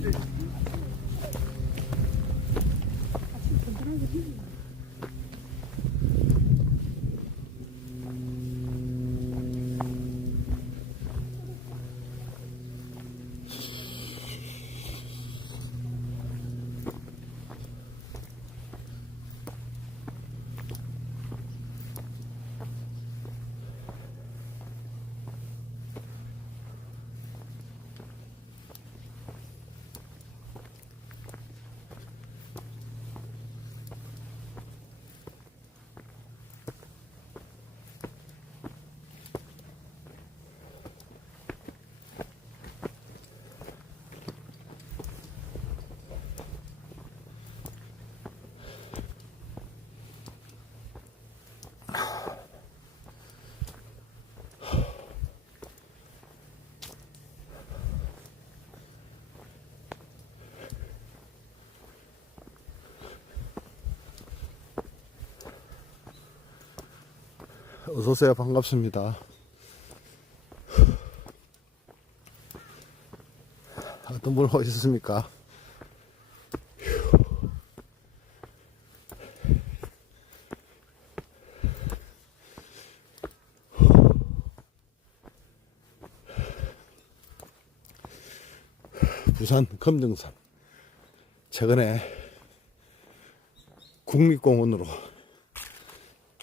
do. 어서오세요. 반갑습니다. 어떤 분 오셨습니까? 부산 검정산 최근에 국립공원으로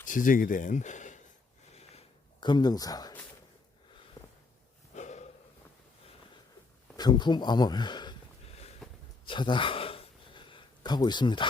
지정이 된 검정산 평품암을 찾아 가고 있습니다.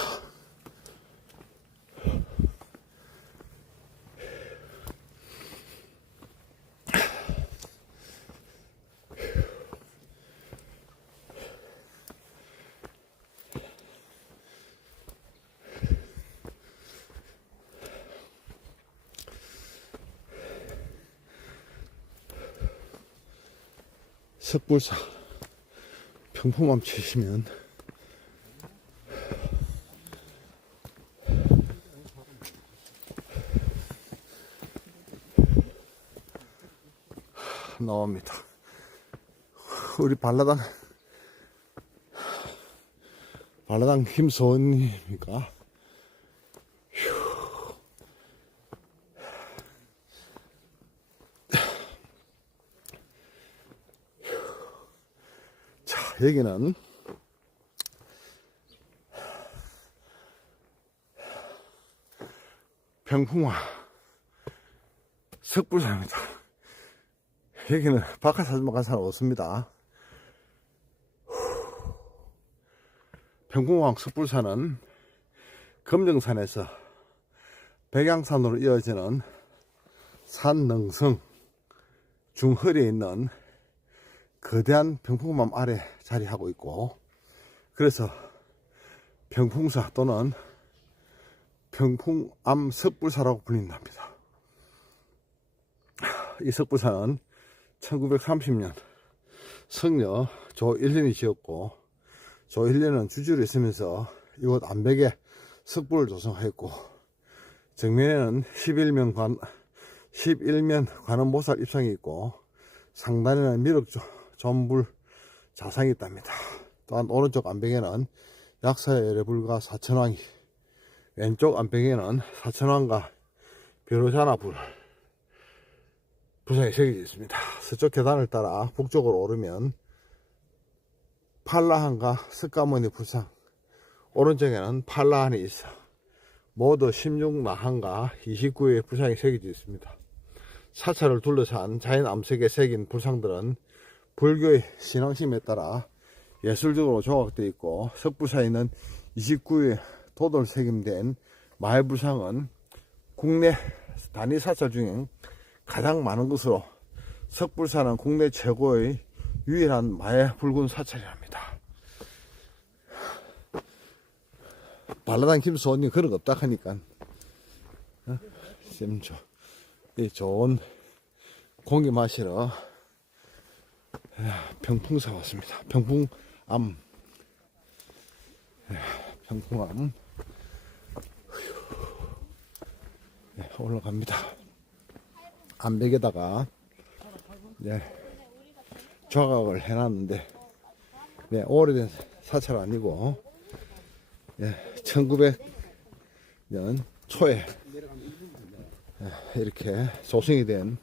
석불사 평품암 치시면 나옵니다. 우리 발라당 발라당 김소원입니까? 여기는 병풍화 석불산입니다. 여기는 바깥 사진 간 사람 없습니다. 병풍왕 석불산은 금정산에서 백양산으로 이어지는 산능성 중허리에 있는 거대한 병풍맘 아래 자리하고 있고 그래서 병풍사 또는 병풍암 석불사라고 불린답니다. 이 석불사는 1930년 성녀 조일련이 지었고 조일련은 주주로 있으면서 이곳 암벽에 석불을 조성하였고 정면에는 11면 관 11면 관음보살 입상이 있고 상단에는 미륵 조- 전불 자상이 있답니다. 또한 오른쪽 안벽에는 약사의 열애불과 사천왕이 왼쪽 안벽에는 사천왕과 벼르자나 불 부상이 새겨져 있습니다. 서쪽 계단을 따라 북쪽으로 오르면 팔라한과 석가모니 불상 오른쪽에는 팔라한이 있어 모두 16나한과 29의 불상이 새겨져 있습니다. 사찰을 둘러싼 자연 암석에 새긴 불상들은 불교의 신앙심에 따라 예술적으로 조각되어 있고 석불사에 있는 29의 도돌 새김된 마을불상은 국내 단위 사찰 중에 가장 많은 것으로 석불사는 국내 최고의 유일한 마의 붉은 사찰이랍니다. 발라당 김수호님 그런 거 없다 하니까 어? 지금 저, 이 좋은 공기 마시러 병풍 사 왔습니다. 병풍암 병풍암 네, 올라갑니다. 암벽에다가 네, 조각을 해놨는데 네, 오래된 사찰 아니고, 예, 1900년 초에 예, 이렇게 조성이 된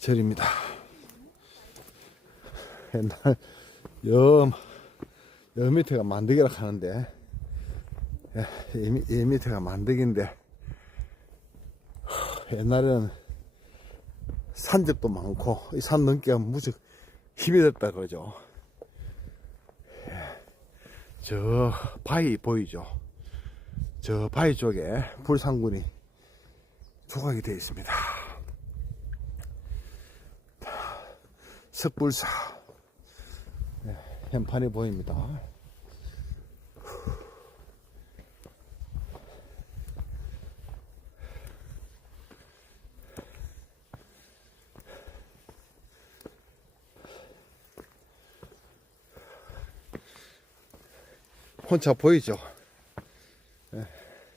절입니다. 옛날 여, 여 밑에가 만들기라 하는데, 예, 밑에가 만들기인데, 옛날에는 산적도 많고, 이 산 넘기가 무척 힘이 됐다 그러죠. 예, 저 바위 보이죠? 저 바위 쪽에 불상군이 조각이 되어 있습니다. 석불사 예, 현판이 보입니다. 혼자 보이죠? 예,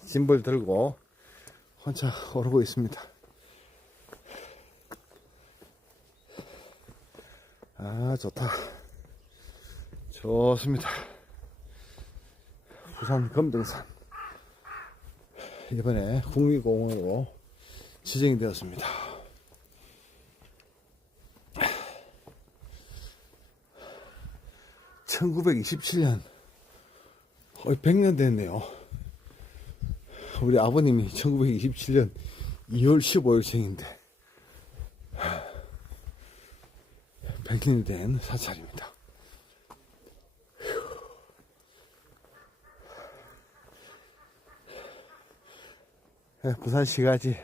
짐벌 들고 혼자 오르고 있습니다. 아, 좋다. 좋습니다. 부산 검등산. 이번에 국립공원으로 지정이 되었습니다. (1927년) 거의 100년 됐네요. 우리 아버님이 1927년 2월 15일생인데 100년이 된 사찰입니다. 예, 부산 시가지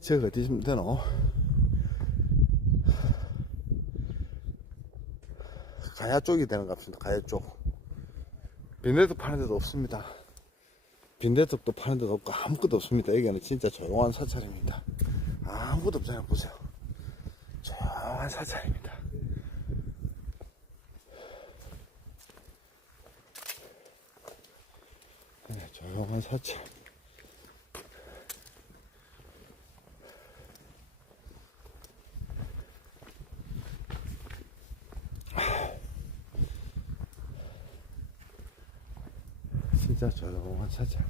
저거 어디쯤 되노? 가야 쪽이 되는 것 같습니다. 가야 쪽. 빈대떡 파는 데도 없습니다. 빈대떡도 파는 데도 없고 아무것도 없습니다. 여기는 진짜 조용한 사찰입니다. 아무것도 없잖아요. 보세요. 조용한 사찰입니다. 네, 조용한 사찰. 진짜 조용한 사찰.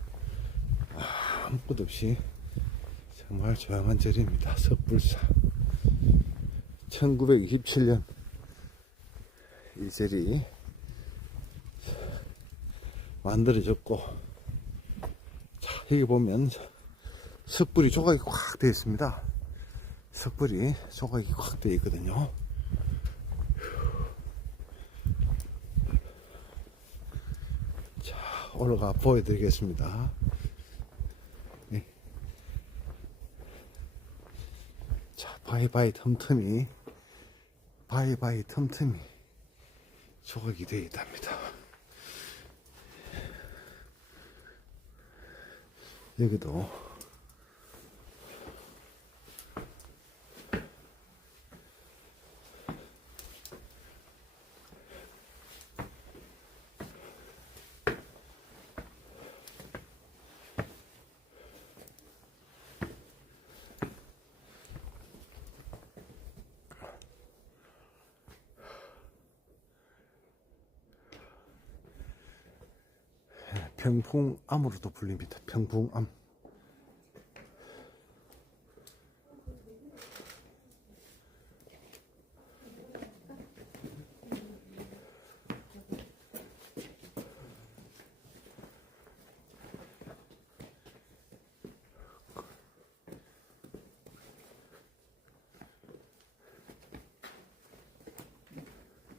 아무것도 없이 정말 조용한 절입니다. 석불사. 1927년 이 절이 만들어졌고, 자, 여기 보면 석불이 조각이 꽉 되어 있습니다. 석불이 조각이 꽉 되어 있거든요. 자, 올라가 보여드리겠습니다. 네. 자, 바이바이 틈틈이, 바이바이 틈틈이 조각이 되어 있답니다. 여기도 평풍암으로도 불립니다. 평풍암.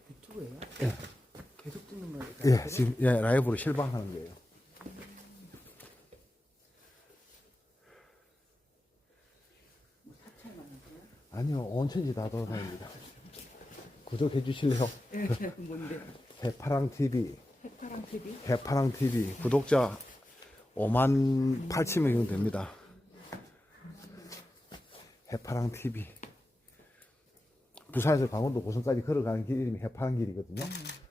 유튜브예요? 계속 찍는 거니까. 예, 지금 예, 라이브로 실방하는 거예요. 아니요, 온천지 다 돌아다닙니다. 구독해 주실래요? 예, 뭔데? 해파랑 TV, 해파랑 TV? 해파랑 TV 구독자 5만 8천 명 정도 됩니다. 해파랑 TV. 부산에서 강원도 고성까지 걸어가는 길 이름이 해파랑 길이거든요.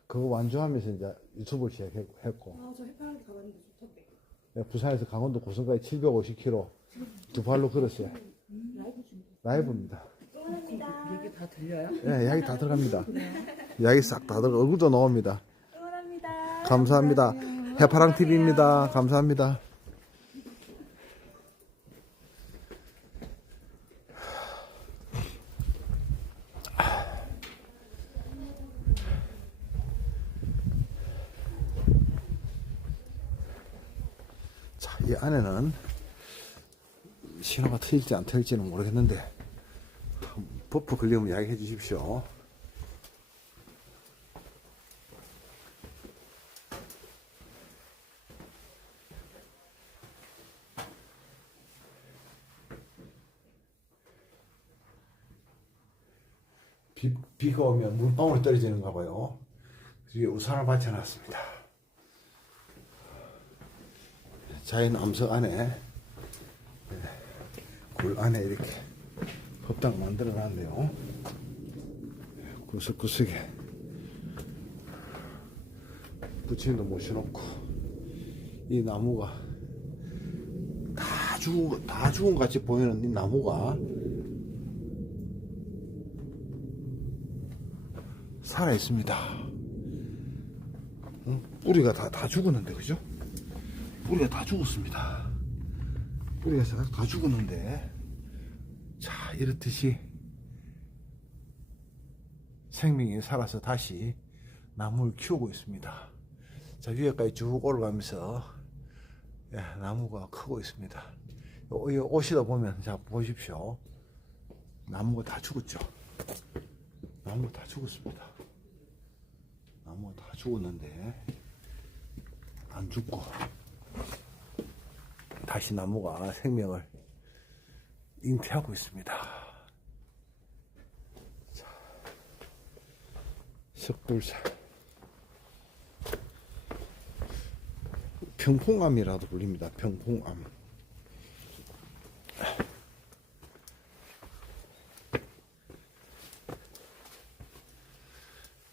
그거 완주하면서 이제 유튜브를 시작했고, 아, 저 해파랑 가봤는데 좋던데. 네, 부산에서 강원도 고성까지 750km 두 발로 걸었어요. 라이브 중. 라이브입니다. 또 하나님 이게 다 들려요? 예, 이야기 다 들어갑니다. 이야기 싹다 들어, 얼굴도 나옵니다. 응원합니다. 감사합니다. 해파랑 TV입니다. 감사합니다. 자, 이 안에는 신호가 트일지 안 트일지는 모르겠는데 버프 걸리면 이야기해 주십시오. 비, 비가 오면 물방울이 떨어지는가 봐요. 위에 우산을 받쳐놨습니다. 자연 암석 안에 네, 굴 안에 이렇게 법당 만들어 놨네요. 구석구석에 부침도 모셔놓고 이 나무가 다 죽은 것- 다 죽은 것 같이 보이는 이 나무가 살아 있습니다. 응? 뿌리가 다, 다 죽었는데, 그죠? 뿌리가 다 죽었습니다. 뿌리가 다, 다 죽었는데, 자, 이렇듯이 생명이 살아서 다시 나무를 키우고 있습니다. 자, 위에까지 쭉 올라가면서, 예, 나무가 크고 있습니다. 요- 요 오시다 보면, 자, 보십시오. 나무가 다 죽었죠? 나무가 다 죽었습니다. 나무가 다 죽었는데 안 죽고 다시 나무가 생명을 잉태하고 있습니다. 자, 석불사 병풍암이라도 불립니다. 병풍암.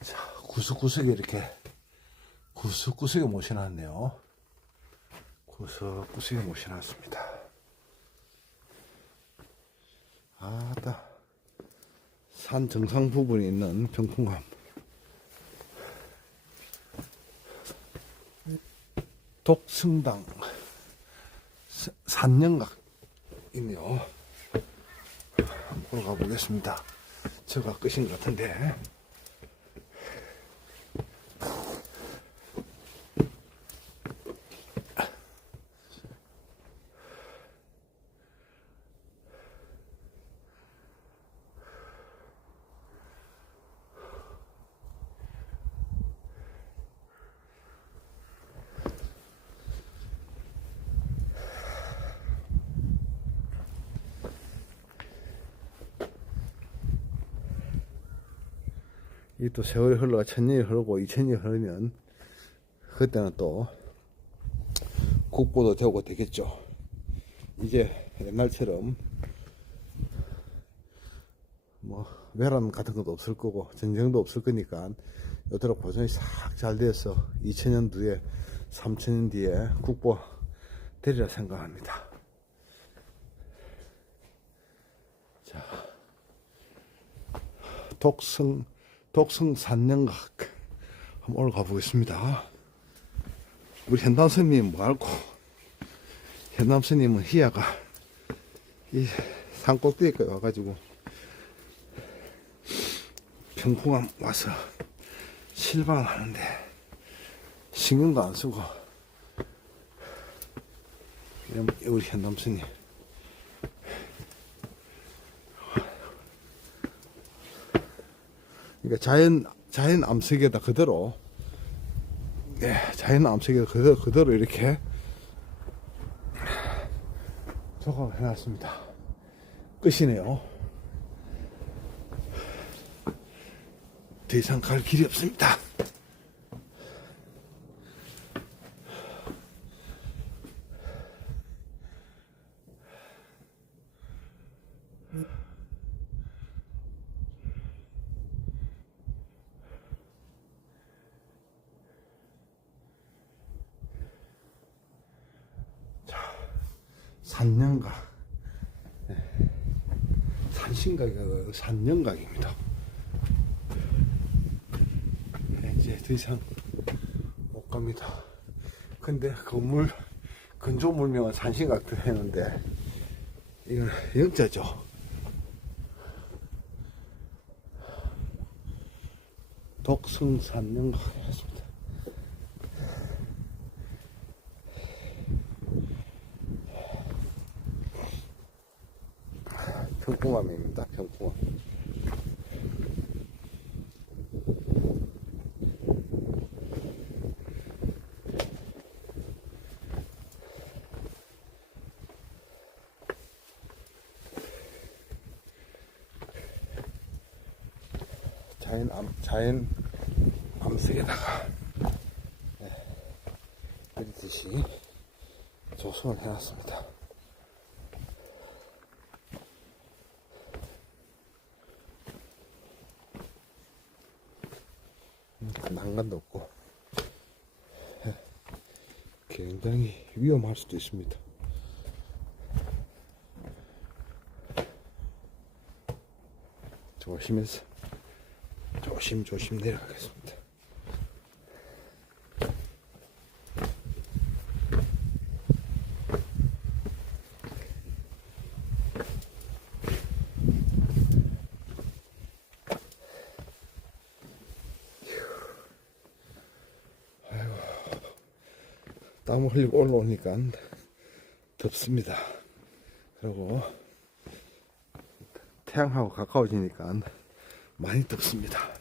자, 구석구석에 이렇게 구석구석에 모셔놨네요. 구석구석에 모셔놨습니다. 아따, 산 정상 부분에 있는 병풍감. 독승당. 한번 보러 가보겠습니다. 저가 끝인 것 같은데. 이 또 세월이 흘러가 천년이 흐르고 이천년이 흐르면 그때는 또 국보도 되고 되겠죠. 이제 옛날처럼 뭐 외란 같은 것도 없을 거고 전쟁도 없을 거니까 요대로 보존이 싹 잘 돼서 2000년 뒤에 3000년 뒤에 국보 되리라 생각합니다. 자, 독성 독성 산령각 한번 올라가 보겠습니다. 우리 현담 스님 뭐 알고? 현담 스님은 희야가 이 산꼭대기까지 와가지고 평풍함 와서 실방을 하는데 신경도 안 쓰고 우리 현담 스님 그러니까 자연 자연 암석에다 그대로 예, 자연 암석에다 그대로 그대로 이렇게 조각을 해놨습니다. 끝이네요. 더 이상 갈 길이 없습니다. 산양각. 산 산신각이 산영각입니다. 이제 더 이상 못 갑니다. 근데 건물 건조물명은 산신각도 했는데 이건 영자죠. 독승산영각 했습니다. 평풍함. 자연 암석에다가 네, 이렇듯이 조성을 해놨습니다. 음, 난간도 없고 예, 굉장히 위험할 수도 있습니다. 조심해서 조심조심 내려가겠습니다. 땀을 흘리고 올라오니까 덥습니다. 그리고 태양하고 가까워지니까 많이 덥습니다.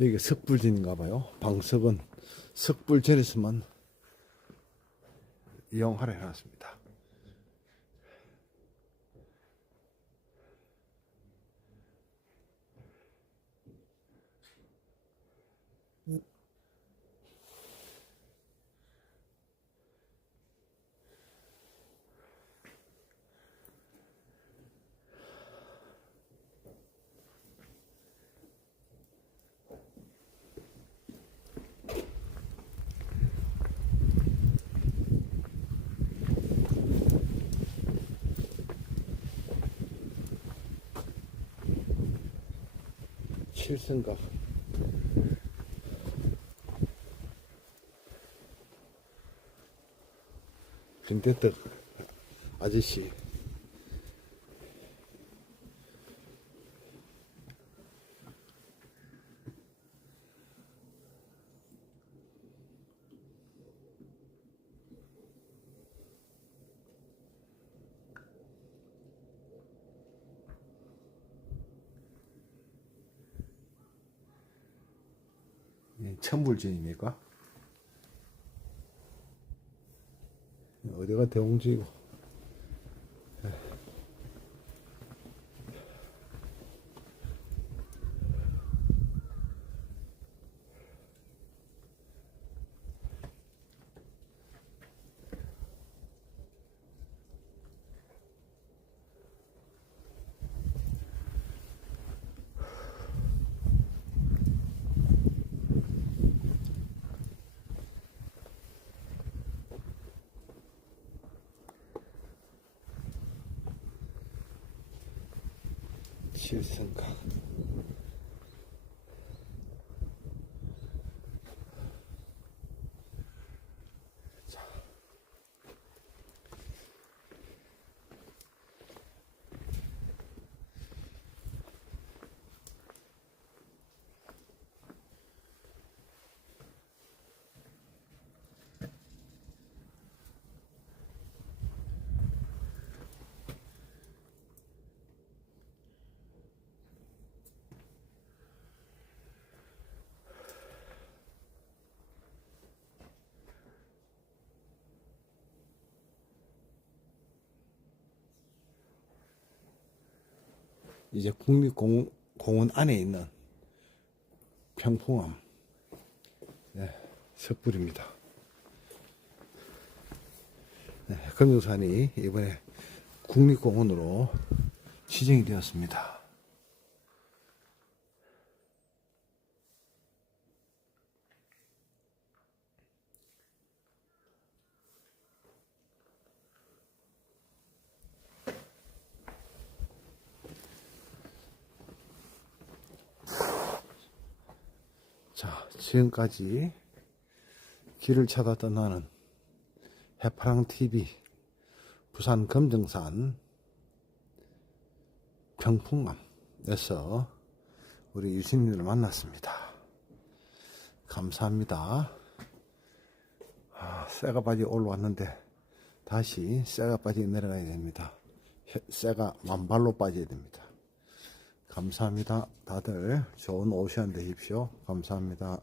여기 석불진인가 봐요. 방석은 석불전에서만 이용하라 해놨습니다. 칠성각. 빈대떡 아저씨. 예, 천불진입니까? 어디가 대웅지고 칠성각 이제 국립공원 안에 있는 평풍암 네, 섣불입니다. 네, 금정산이 이번에 국립공원으로 지정이 되었습니다. 자, 지금까지 길을 찾아 떠나는 해파랑 TV 부산 금정산 평풍암에서 우리 유신님을 만났습니다. 감사합니다. 아, 쇠가 빠지 올라왔는데 다시 쇠가 빠지 내려가야 됩니다. 해- 쇠가 만발로 빠져야 됩니다. 감사합니다. 다들 좋은 오션 되십시오. 감사합니다.